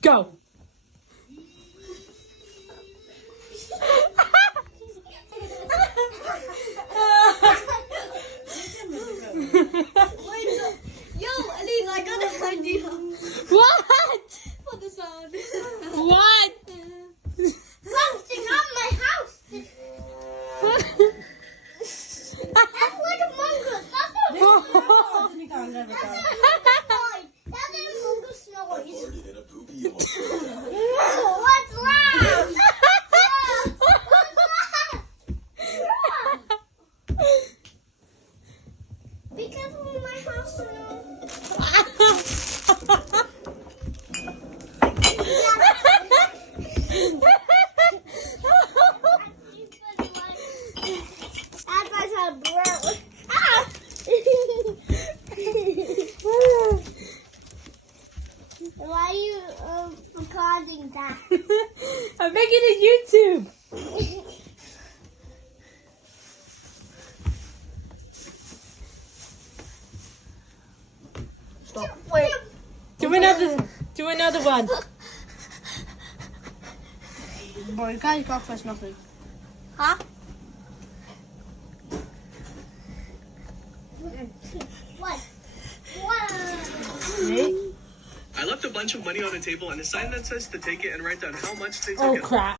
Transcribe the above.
Go. Yo, Elise, I got an idea What? for the sound. What? Something on my house. That's like a mongoose. That's a mongoose noise. What's loud? Be careful in my house now. Why are you recording that? I'm making a YouTube. Stop. Wait. Do another one. Bro, you can't go first, nothing. Huh? What? I left a bunch of money on the table and a sign that says to take it and write down how much they took Oh it. crap.